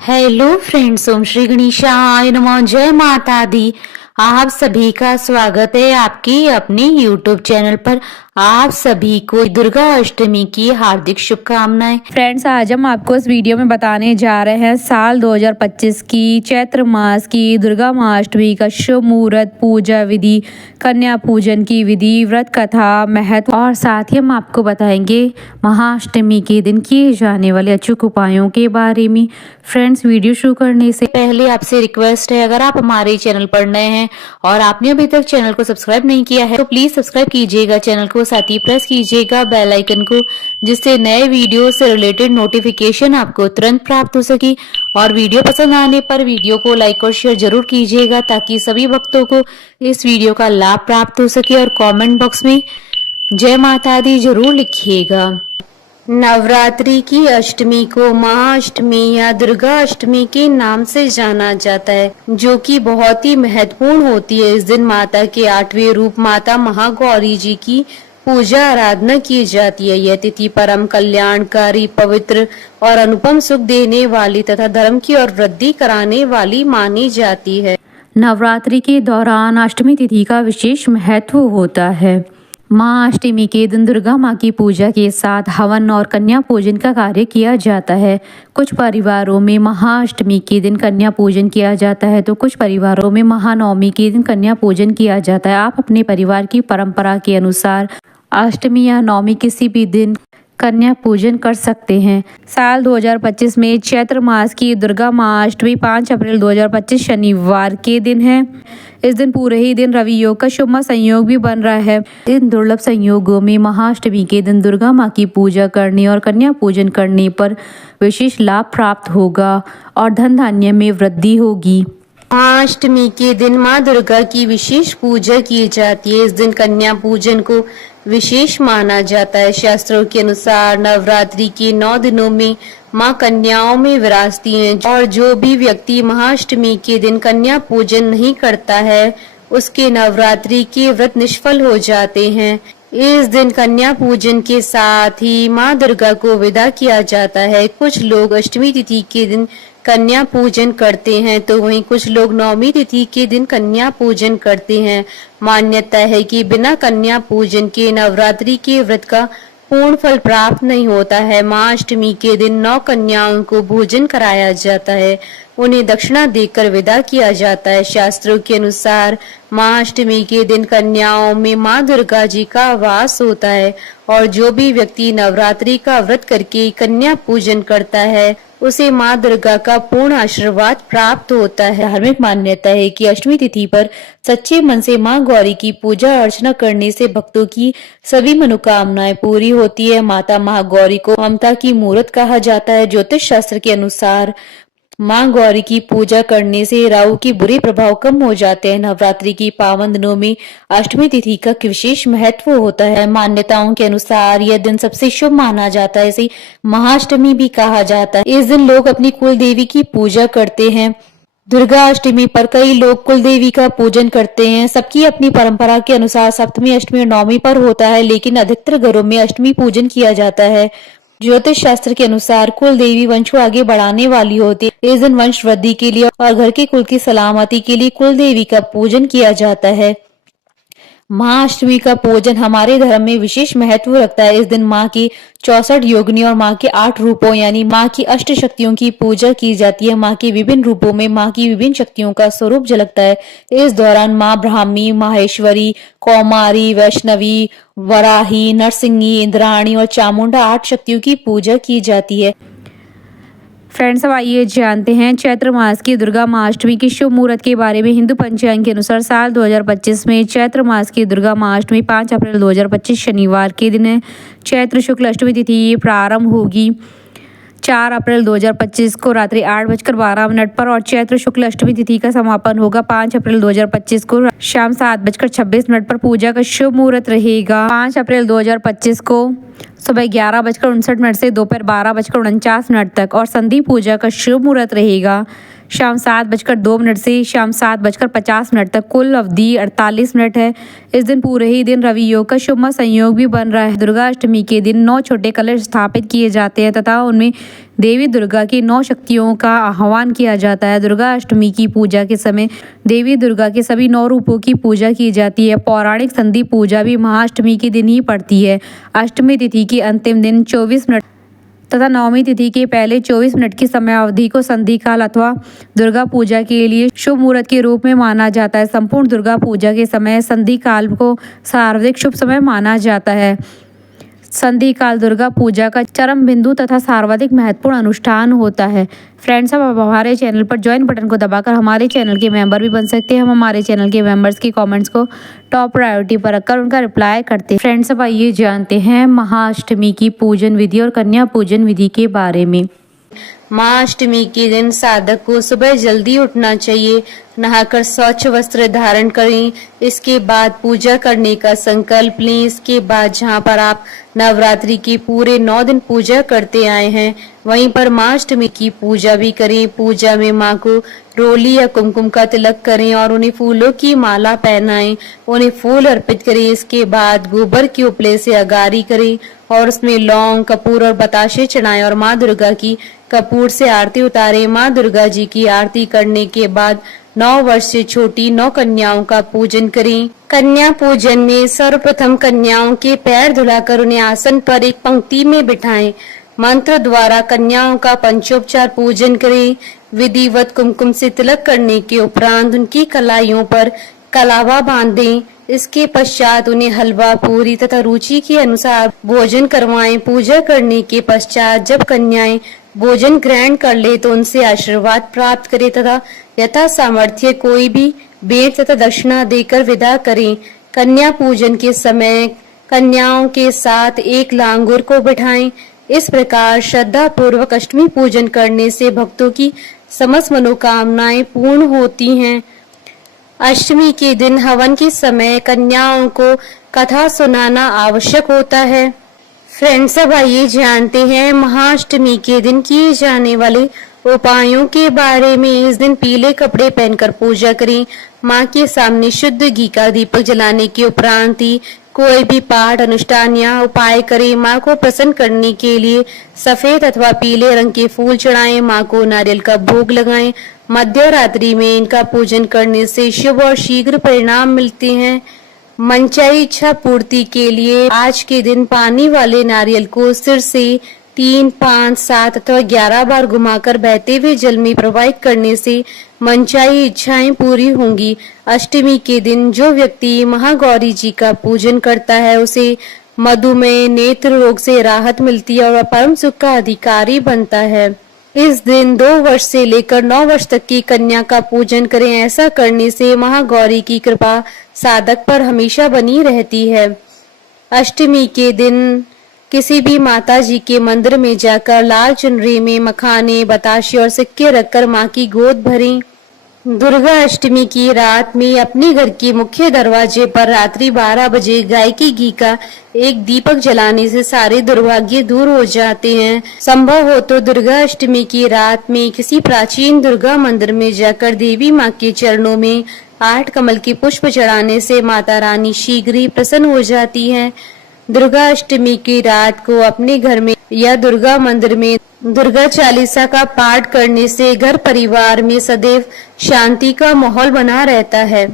Hello friends, ओम श्री गणेशाय नमः। जय माता दी। आप सभी का स्वागत है आपकी अपने यूट्यूब चैनल पर। आप सभी को दुर्गा अष्टमी की हार्दिक शुभकामनाएं। फ्रेंड्स, आज हम आपको इस वीडियो में बताने जा रहे हैं साल 2025 की चैत्र मास की दुर्गा माँ अष्टमी का शुभ मुहूर्त, पूजा विधि, कन्या पूजन की विधि, व्रत कथा, महत्व और साथ ही हम आपको बताएंगे महाअष्टमी के दिन किए जाने वाले अचूक उपायों के बारे में। फ्रेंड्स, वीडियो शुरू करने से पहले आपसे रिक्वेस्ट है, अगर आप हमारे चैनल पर नए हैं और आपने अभी तक चैनल को सब्सक्राइब नहीं किया है तो प्लीज सब्सक्राइब कीजिएगा चैनल को, साथ ही प्रेस कीजिएगा बेल आइकन को, जिससे नए वीडियो से रिलेटेड नोटिफिकेशन आपको तुरंत प्राप्त हो सके। और वीडियो पसंद आने पर वीडियो को लाइक और शेयर जरूर कीजिएगा ताकि सभी भक्तों को इस वीडियो का लाभ प्राप्त हो सके। और कमेंट बॉक्स में जय माता दी जरूर लिखिएगा। नवरात्रि की अष्टमी को महाअष्टमी या दुर्गा अष्टमी के नाम से जाना जाता है, जो कि बहुत ही महत्वपूर्ण होती है। इस दिन माता के 8वें रूप माता महागौरी जी की पूजा आराधना की जाती है। यह तिथि परम कल्याणकारी, पवित्र और अनुपम सुख देने वाली तथा धर्म की और वृद्धि कराने वाली मानी जाती है। नवरात्रि के दौरान अष्टमी तिथि का विशेष महत्व होता है। माँ अष्टमी के दिन दुर्गा माँ की पूजा के साथ हवन और कन्या पूजन का कार्य किया जाता है। कुछ परिवारों में महाअष्टमी के दिन कन्या पूजन किया जाता है तो कुछ परिवारों में महानवमी के दिन कन्या पूजन किया जाता है। आप अपने परिवार की परंपरा के अनुसार अष्टमी या नवमी किसी भी दिन कन्या पूजन कर सकते हैं। साल 2025 में चैत्र मास की दुर्गा माँ अष्टमी 5 अप्रैल 2025 शनिवार के दिन है। इस दिन पूरे ही दिन रवि योग का शुभ संयोग भी बन रहा है। इन दुर्लभ संयोगों में महाअष्टमी के दिन दुर्गा माँ की पूजा करने और कन्या पूजन करने पर विशेष लाभ प्राप्त होगा और धन धान्य में वृद्धि होगी। महाअष्टमी के दिन माँ दुर्गा की विशेष पूजा की जाती है। इस दिन कन्या पूजन को विशेष माना जाता है। शास्त्रों के अनुसार नवरात्रि के 9 दिनों में माँ कन्याओं में विराजती हैं और जो भी व्यक्ति महाअष्टमी के दिन कन्या पूजन नहीं करता है उसके नवरात्रि के व्रत निष्फल हो जाते हैं। इस दिन कन्या पूजन के साथ ही माँ दुर्गा को विदा किया जाता है। कुछ लोग अष्टमी तिथि के दिन कन्या पूजन करते हैं तो वहीं कुछ लोग नवमी तिथि के दिन कन्या पूजन करते हैं। मान्यता है कि बिना कन्या पूजन के नवरात्रि के व्रत का पूर्ण फल प्राप्त नहीं होता है। माँ अष्टमी के दिन 9 कन्याओं को भोजन कराया जाता है, उन्हें दक्षिणा देकर विदा किया जाता है। शास्त्रों के अनुसार माँ अष्टमी के दिन कन्याओं में माँ दुर्गा जी का वास होता है और जो भी व्यक्ति नवरात्रि का व्रत करके कन्या पूजन करता है उसे माँ दुर्गा का पूर्ण आशीर्वाद प्राप्त होता है। धार्मिक मान्यता है कि अष्टमी तिथि पर सच्चे मन से माँ गौरी की पूजा अर्चना करने से भक्तों की सभी मनोकामनाएं पूरी होती है। माता महागौरी को ममता की मूर्त कहा जाता है। ज्योतिष शास्त्र के अनुसार माँ गौरी की पूजा करने से राहु के बुरे प्रभाव कम हो जाते हैं। नवरात्रि की पावन दिनों में अष्टमी तिथि का विशेष महत्व होता है। मान्यताओं के अनुसार यह दिन सबसे शुभ माना जाता है, इसे महाअष्टमी भी कहा जाता है। इस दिन लोग अपनी कुल देवी की पूजा करते हैं। दुर्गा अष्टमी पर कई लोग कुल देवी का पूजन करते हैं। सबकी अपनी परंपरा के अनुसार सप्तमी, अष्टमी और नवमी पर होता है, लेकिन अधिकतर घरों में अष्टमी पूजन किया जाता है। ज्योतिष शास्त्र के अनुसार कुल देवी वंश को आगे बढ़ाने वाली होती है। इस दिन वंश वृद्धि के लिए और घर के कुल की सलामती के लिए कुल देवी का पूजन किया जाता है। महाअष्टमी का पूजन हमारे धर्म में विशेष महत्व रखता है। इस दिन माँ की 64 योगिनी और माँ के 8 रूपों यानी माँ की अष्ट शक्तियों की पूजा की जाती है। माँ के विभिन्न रूपों में माँ की विभिन्न शक्तियों का स्वरूप झलकता है। इस दौरान माँ ब्राह्मी, माहेश्वरी, कौमारी, वैष्णवी, वराही, नरसिंही, इंद्राणी और चामुंडा 8 शक्तियों की पूजा की जाती है। फ्रेंड्स, अब आइए जानते हैं चैत्र मास की दुर्गा माँ अष्टमी की शुभ मुहूर्त के बारे में। हिंदू पंचांग के अनुसार साल 2025 में चैत्र मास की दुर्गा माँ अष्टमी 5 अप्रैल 2025 शनिवार के दिन है। चैत्र शुक्ल अष्टमी तिथि प्रारंभ होगी 4 अप्रैल 2025 को रात्रि 8:12 पर और चैत्र शुक्ल अष्टमी तिथि का समापन होगा 5 अप्रैल 2025 को शाम 7:26 पर। पूजा का शुभ मुहूर्त रहेगा 5 अप्रैल 2025 को सुबह 11:59 से दोपहर 12:49 तक और संधि पूजा का शुभ मुहूर्त रहेगा शाम 7:02 से शाम 7:50 तक, कुल अवधि 48 मिनट है। इस दिन पूरे ही दिन रवि योग का शुभ संयोग भी बन रहा है। दुर्गा अष्टमी के दिन 9 छोटे कलश स्थापित किए जाते हैं तथा उनमें देवी दुर्गा की 9 शक्तियों का आह्वान किया जाता है। दुर्गा अष्टमी की पूजा के समय देवी दुर्गा के सभी 9 रूपों की पूजा की जाती है। पौराणिक संधि पूजा भी महाअष्टमी के दिन ही पड़ती है। अष्टमी तिथि के अंतिम दिन 24 मिनट तथा नवमी तिथि के पहले 24 मिनट की समय अवधि को संधि काल अथवा दुर्गा पूजा के लिए शुभ मुहूर्त के रूप में माना जाता है। संपूर्ण दुर्गा पूजा के समय संधि काल को सर्वाधिक शुभ समय माना जाता है। संधि काल दुर्गा पूजा का चरम बिंदु तथा सर्वाधिक महत्वपूर्ण अनुष्ठान होता है। फ्रेंड्स, अब हमारे चैनल पर ज्वाइन बटन को दबाकर हमारे चैनल के मेंबर भी बन सकते हैं। हम हमारे चैनल के मेंबर्स के कमेंट्स को टॉप प्रायोरिटी पर रखकर उनका रिप्लाई करते हैं। फ्रेंड्स, अब आइए जानते हैं महाअष्टमी की पूजन विधि और कन्या पूजन विधि के बारे में। महाअष्टमी के दिन साधक को सुबह जल्दी उठना चाहिए, नहाकर स्वच्छ वस्त्र धारण करें। इसके बाद पूजा करने का संकल्प लें। इसके बाद जहां पर आप नवरात्रि के पूरे 9 दिन पूजा करते आए हैं, वहीं पर महाअष्टमी की पूजा भी करें। पूजा में मां को रोली या कुमकुम का तिलक करें और उन्हें फूलों की माला पहनाएं, उन्हें फूल अर्पित करें। इसके बाद गोबर के उपले से अगारी करें और उसमें लौंग, कपूर और बताशे चढ़ाएं और माँ दुर्गा की कपूर से आरती उतारें। माँ दुर्गा जी की आरती करने के बाद 9 वर्ष से छोटी 9 कन्याओं का पूजन करें। कन्या पूजन में सर्वप्रथम कन्याओं के पैर धुलाकर उन्हें आसन पर एक पंक्ति में बिठाएं। मंत्र द्वारा कन्याओं का पंचोपचार पूजन करें। विधिवत कुमकुम से तिलक करने के उपरांत उनकी कलाइयों पर कलावा बांध दें। इसके पश्चात उन्हें हलवा, पूरी तथा रुचि के अनुसार भोजन करवाएं। पूजा करने के पश्चात जब कन्याएं भोजन ग्रहण कर ले तो उनसे आशीर्वाद प्राप्त करें तथा यथा सामर्थ्य कोई भी भेंट तथा दक्षिणा देकर विदा करें। कन्या पूजन के समय कन्याओं के साथ एक लांगुर को बिठाएं। इस प्रकार श्रद्धा पूर्वक अष्टमी पूजन करने से भक्तों की समस्त मनोकामनाएं पूर्ण होती हैं। अष्टमी के दिन हवन के समय कन्याओं को कथा सुनाना आवश्यक होता है। फ्रेंड्स, अब आइए जानते हैं महाअष्टमी के दिन किए जाने वाले उपायों के बारे में। इस दिन पीले कपड़े पहनकर पूजा करें। माँ के सामने शुद्ध घी का दीपक जलाने के उपरांत ही कोई भी पाठ, अनुष्ठान या उपाय करें। माँ को प्रसन्न करने के लिए सफेद अथवा पीले रंग के फूल चढ़ाएं। माँ को नारियल का भोग लगाएं। मध्य रात्रि में इनका पूजन करने से शुभ और शीघ्र परिणाम मिलते हैं। मनचाही इच्छा पूर्ति के लिए आज के दिन पानी वाले नारियल को सिर से 3, 5, 7 अथवा 11 बार घुमाकर बहते हुए जल में प्रवाहित करने से मनचाही इच्छाएं पूरी होंगी। अष्टमी के दिन जो व्यक्ति महागौरी जी का पूजन करता है उसे मधुमेह, नेत्र रोग से राहत मिलती है और वह परम सुख का अधिकारी बनता है। इस दिन 2 वर्ष से लेकर 9 वर्ष तक की कन्या का पूजन करें। ऐसा करने से महागौरी की कृपा साधक पर हमेशा बनी रहती है। अष्टमी के दिन किसी भी माता जी के मंदिर में जाकर लाल चुनरी में मखाने, बताशे और सिक्के रखकर माँ की गोद भरें। दुर्गा अष्टमी की रात में अपने घर के मुख्य दरवाजे पर रात्रि 12 बजे गाय की घी का एक दीपक जलाने से सारे दुर्भाग्य दूर हो जाते हैं। संभव हो तो दुर्गा अष्टमी की रात में किसी प्राचीन दुर्गा मंदिर में जाकर देवी माँ के चरणों में 8 कमल के पुष्प चढ़ाने से माता रानी शीघ्र ही प्रसन्न हो जाती है। दुर्गा अष्टमी की रात को अपने घर में या दुर्गा मंदिर में दुर्गा चालीसा का पाठ करने से घर परिवार में सदैव शांति का माहौल बना रहता है।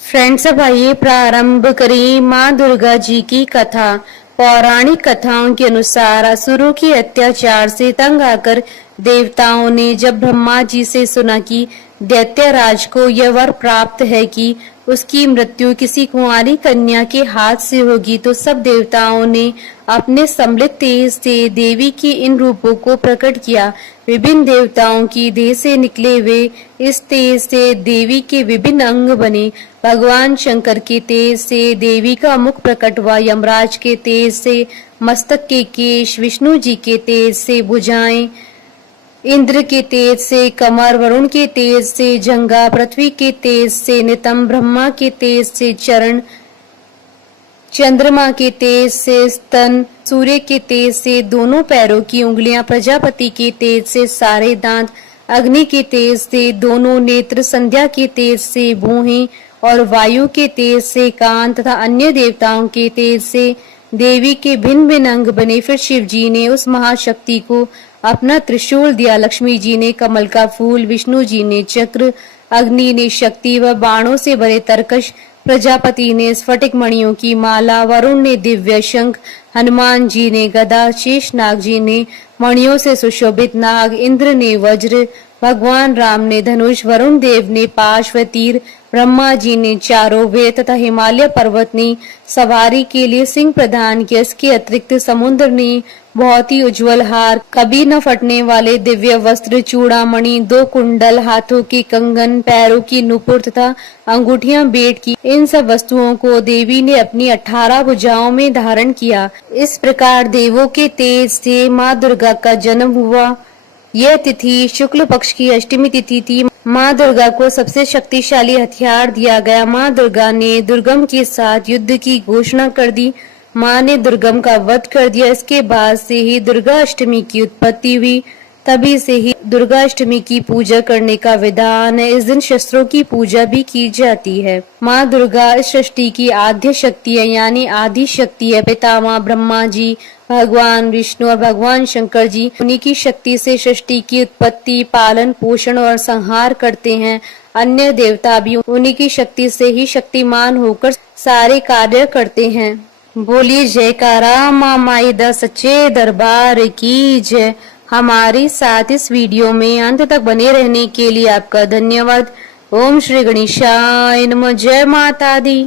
फ्रेंड्स, अब आइए प्रारंभ करें माँ दुर्गा जी की कथा। पौराणिक कथाओं के अनुसार असुरों के अत्याचार से तंग आकर देवताओं ने जब ब्रह्मा जी से सुना कि दैत्यराज को यह वर प्राप्त है कि उसकी मृत्यु किसी कुंवारी कन्या के हाथ से होगी, तो सब देवताओं ने अपने सम्मिलित तेज से देवी के इन रूपों को प्रकट किया। विभिन्न देवताओं की देह से निकले हुए इस तेज से देवी के विभिन्न अंग बने। भगवान शंकर के तेज से देवी का मुख प्रकट हुआ, यमराज के तेज से मस्तक के केश, विष्णु जी के तेज से भुजाएं, इंद्र के तेज से कमर, वरुण के तेज से जंघा, पृथ्वी के तेज से नितंब, ब्रह्मा के तेज से चरण, चंद्रमा के तेज से स्तन, सूर्य के तेज से दोनों पैरों की उंगलियां, प्रजापति के तेज से सारे दांत, अग्नि के तेज से दोनों नेत्र, संध्या के तेज से भुहें और वायु के तेज से कान तथा अन्य देवताओं के तेज से देवी के भिन्न भिन्न अंग बने। फिर शिव जी ने उस महाशक्ति को अपना त्रिशूल दिया, लक्ष्मी जी ने कमल का फूल, विष्णु जी ने चक्र, अग्नि ने शक्ति व बाणों से भरे तरकश, प्रजापति ने स्फटिक मणियों की माला, वरुण ने दिव्य शंख, हनुमान जी ने गदा, शेषनाग जी ने मणियों से सुशोभित नाग, इंद्र ने वज्र, भगवान राम ने धनुष, वरुण देव ने पाश व तीर, ब्रह्मा जी ने चारों वेद तथा हिमालय पर्वत ने सवारी के लिए सिंह प्रदान किया। इसके अतिरिक्त समुद्र ने बहुत ही उज्जवल हार, कभी न फटने वाले दिव्य वस्त्र, चूड़ामणि, 2 कुंडल, हाथों के कंगन, पैरों की नुपुर तथा अंगूठियां भेंट की। इन सब वस्तुओं को देवी ने अपनी 18 भुजाओं में धारण किया। इस प्रकार देवों के तेज से माँ दुर्गा का जन्म हुआ। यह तिथि शुक्ल पक्ष की अष्टमी तिथि थी। माँ दुर्गा को सबसे शक्तिशाली हथियार दिया गया। माँ दुर्गा ने दुर्गम के साथ युद्ध की घोषणा कर दी। माँ ने दुर्गम का वध कर दिया। इसके बाद से ही दुर्गा अष्टमी की उत्पत्ति हुई। तभी से ही दुर्गा अष्टमी की पूजा करने का विधान है। इस दिन शस्त्रों की पूजा भी की जाती है। माँ दुर्गा इस सृष्टि की आद्य शक्ति है, यानी आदि शक्ति है। पितामह ब्रह्मा जी, भगवान विष्णु और भगवान शंकर जी उन्हीं की शक्ति से सृष्टि की उत्पत्ति, पालन पोषण और संहार करते हैं। अन्य देवता भी उन्हीं की शक्ति से ही शक्तिमान होकर सारे कार्य करते हैं। बोलिए जयकारा माँ माई द सच्चे दरबार की जय। हमारे साथ इस वीडियो में अंत तक बने रहने के लिए आपका धन्यवाद। ओम श्री गणेशाय नमः। जय माता दी।